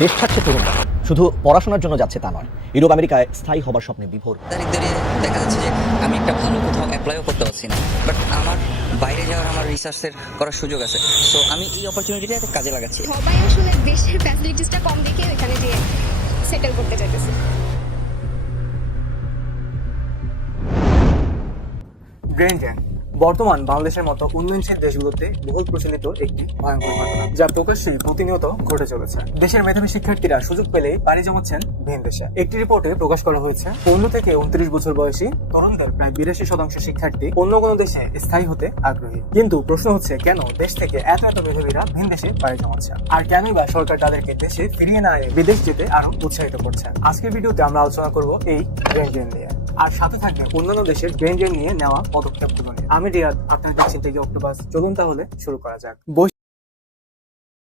দেশ ছাড়ছে তরুণরা। শুধু পড়াশোনার জন্য যাচ্ছে তা নয় ইউরোপ আমেরিকায় স্থায়ী হবার স্বপ্নে বিভোর। দেখা যাচ্ছে যে আমি একটা ভালো কোথাও অ্যাপ্লাইও করতে পারছি না বাট আমার বাইরে যাওয়ার আমার রিসার্চের করার সুযোগ আছে। তো আমি এই অপরচুনিটিটা কাজে লাগাচ্ছি। সবাই আসলে দেশের ফ্যাসিলিটিসটা কম দেখে ওইখানে যে সেটেল করতে চাইতেছে। ব্রেন বর্তমান বাংলাদেশের মতো উন্নয়নশীল দেশগুলোতে বহুল প্রচলিত একটি ভয়ঙ্কর ঘটনা, যা প্রকাশ্যেই প্রতিনিয়ত ঘটে চলেছে। দেশের মেধাবী শিক্ষার্থীরা সুযোগ পেলে পাড়ি জমাচ্ছেন ভিন দেশে। একটি রিপোর্টে প্রকাশ করা হয়েছে, পনেরো থেকে উনত্রিশ বছর বয়সী তরুণদের প্রায় বিরাশি শতাংশ শিক্ষার্থী অন্য কোনো দেশে স্থায়ী হতে আগ্রহী। কিন্তু প্রশ্ন হচ্ছে, কেন দেশ থেকে এত এত মেধাবীরা ভিন দেশে পাড়ি জমাচ্ছে? আর কেনই বা সরকার তাদেরকে দেশে ফিরিয়ে না এনে বিদেশ যেতে আরও উৎসাহিত করছে? আজকের ভিডিওতে আমরা আলোচনা করব এই ব্রেন নিয়ে। আর সাথে থাকবে অন্যান্য দেশের ব্রেন নিয়ে নেওয়া পদক্ষেপ আমি রিয়াদ, আপনার দেখছেন থেকে অক্টোবাস চলুন তাহলে শুরু করা যাক।